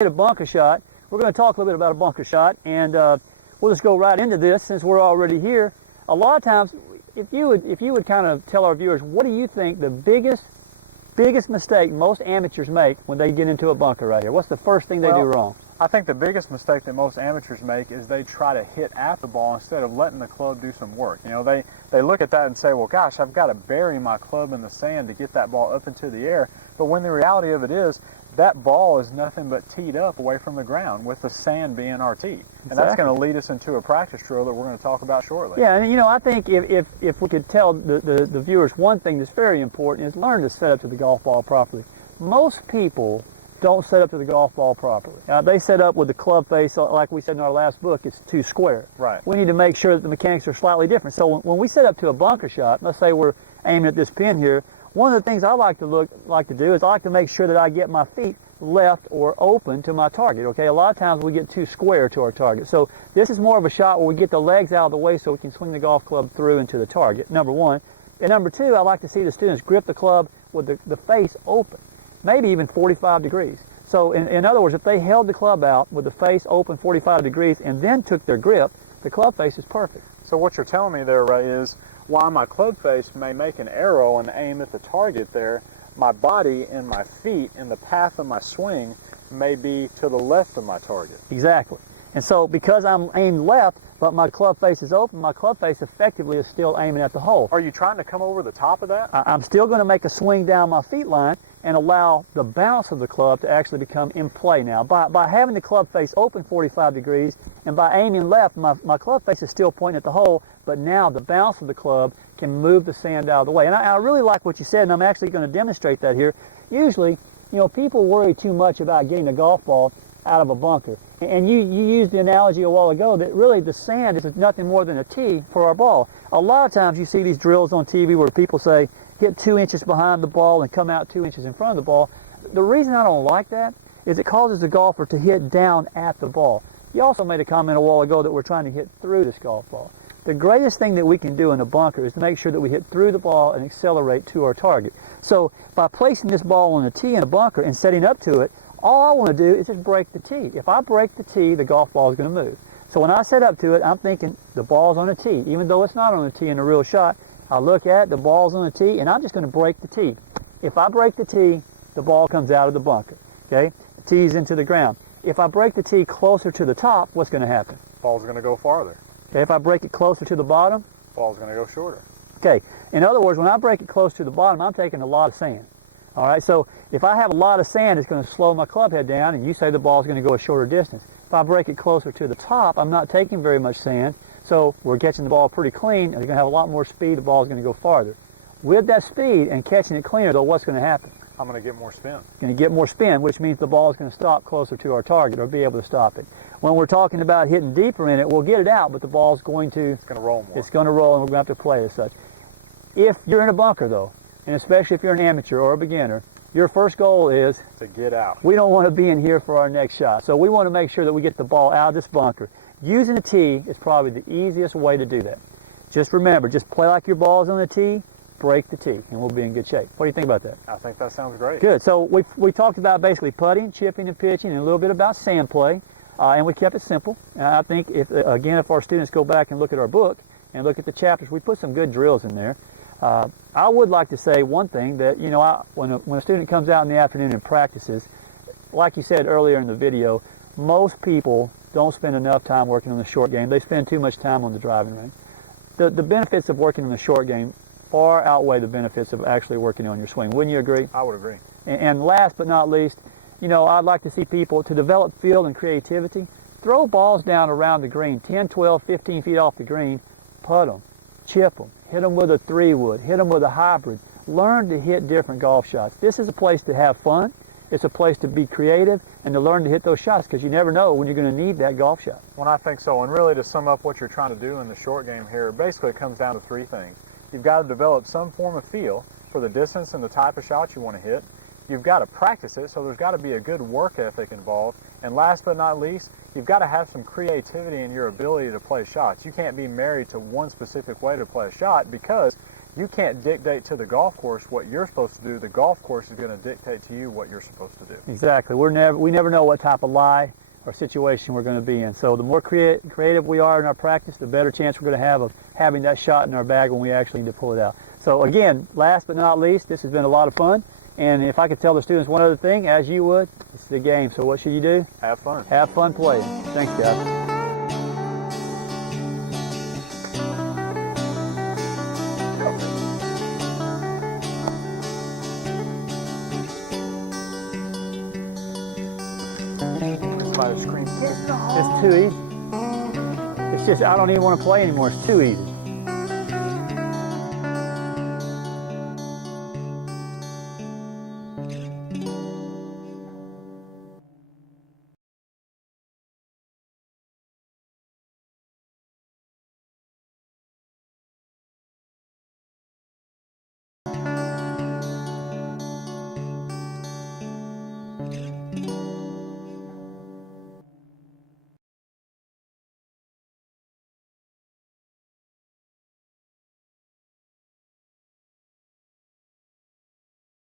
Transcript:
hit a bunker shot. We're going to talk a little bit about a bunker shot, and we'll just go right into this since we're already here. A lot of times, if you would kind of tell our viewers, what do you think the biggest mistake most amateurs make when they get into a bunker right here? What's the first thing they do wrong? I think the biggest mistake that most amateurs make is they try to hit at the ball instead of letting the club do some work. You know, they look at that and say, well, gosh, I've got to bury my club in the sand to get that ball up into the air. But when the reality of it is, that ball is nothing but teed up away from the ground, with the sand being our tee. And that's going to lead us into a practice drill that we're going to talk about shortly. Yeah, and you know, I think if we could tell the viewers one thing that's very important is learn to set up to the golf ball properly. Most people don't set up to the golf ball properly. They set up with the club face, like we said in our last book, it's too square. Right. We need to make sure that the mechanics are slightly different. So when we set up to a bunker shot, let's say we're aiming at this pin here, one of the things I like to do is I like to make sure that I get my feet left or open to my target. Okay, a lot of times we get too square to our target. So this is more of a shot where we get the legs out of the way so we can swing the golf club through into the target, number one. And number two, I like to see the students grip the club with the face open, maybe even 45 degrees. So in other words, if they held the club out with the face open 45 degrees and then took their grip, the club face is perfect. So what you're telling me there, Ray, is while my club face may make an arrow and aim at the target there, my body and my feet and the path of my swing may be to the left of my target. Exactly. And so because I'm aimed left, but my club face is open, my club face effectively is still aiming at the hole. Are you trying to come over the top of that? I'm still going to make a swing down my feet line and allow the bounce of the club to actually become in play now. By having the club face open 45 degrees and by aiming left, my club face is still pointing at the hole, but now the bounce of the club can move the sand out of the way. And I really like what you said, and I'm actually going to demonstrate that here. Usually, you know, people worry too much about getting a golf ball out of a bunker. And you used the analogy a while ago that really the sand is nothing more than a tee for our ball. A lot of times you see these drills on TV where people say, hit 2 inches behind the ball and come out 2 inches in front of the ball. The reason I don't like that is it causes the golfer to hit down at the ball. You also made a comment a while ago that we're trying to hit through this golf ball. The greatest thing that we can do in a bunker is to make sure that we hit through the ball and accelerate to our target. So by placing this ball on a tee in a bunker and setting up to it, all I want to do is just break the tee. If I break the tee, the golf ball is going to move. So when I set up to it, I'm thinking the ball's on a tee. Even though it's not on a tee in a real shot, I look at it, the ball's on a tee, and I'm just going to break the tee. If I break the tee, the ball comes out of the bunker. Okay? The tee's into the ground. If I break the tee closer to the top, what's going to happen? Ball's going to go farther. Okay, if I break it closer to the bottom? Ball's going to go shorter. Okay, in other words, when I break it close to the bottom, I'm taking a lot of sand. All right, so if I have a lot of sand, it's going to slow my club head down, and you say the ball's going to go a shorter distance. If I break it closer to the top, I'm not taking very much sand, so we're catching the ball pretty clean, and it's going to have a lot more speed, the ball's going to go farther. With that speed and catching it cleaner, though, what's going to happen? I'm going to get more spin. Going to get more spin, which means the ball is going to stop closer to our target or be able to stop it. When we're talking about hitting deeper in it, we'll get it out, but the ball's going to... It's going to roll more. It's going to roll, and we're going to have to play as such. If you're in a bunker, though, and especially if you're an amateur or a beginner, your first goal is... to get out. We don't want to be in here for our next shot. So we want to make sure that we get the ball out of this bunker. Using a tee is probably the easiest way to do that. Just remember, just play like your ball's on the tee, break the tee, and we'll be in good shape. What do you think about that? I think that sounds great. Good. So we talked about basically putting, chipping, and pitching, and a little bit about sand play, and we kept it simple. And I think, if our students go back and look at our book and look at the chapters, we put some good drills in there. I would like to say one thing that, you know, when a student comes out in the afternoon and practices, like you said earlier in the video, most people don't spend enough time working on the short game. They spend too much time on the driving range. The benefits of working on the short game far outweigh the benefits of actually working on your swing. Wouldn't you agree? I would agree. And last but not least, you know, I'd like to see people, to develop feel and creativity, throw balls down around the green, 10, 12, 15 feet off the green, putt them, chip them, hit them with a 3-wood, hit them with a hybrid. Learn to hit different golf shots. This is a place to have fun. It's a place to be creative and to learn to hit those shots, because you never know when you're going to need that golf shot. Well, I think so. And really, to sum up what you're trying to do in the short game here, basically it comes down to 3 things. You've got to develop some form of feel for the distance and the type of shot you want to hit. You've got to practice it, so there's got to be a good work ethic involved. And last but not least, you've got to have some creativity in your ability to play shots. You can't be married to one specific way to play a shot, because You can't dictate to the golf course what you're supposed to do. The golf course is going to dictate to you what you're supposed to do. Exactly. We never know what type of lie or situation we're going to be in. So the more creative we are in our practice, the better chance we're going to have of having that shot in our bag when we actually need to pull it out. So again, last but not least, this has been a lot of fun. And if I could tell the students one other thing, as you would, it's the game. So what should you do? Have fun. Have fun playing. Thanks, guys. Everybody scream, "Get in the hole!" It's too easy. It's just, I don't even want to play anymore. It's too easy.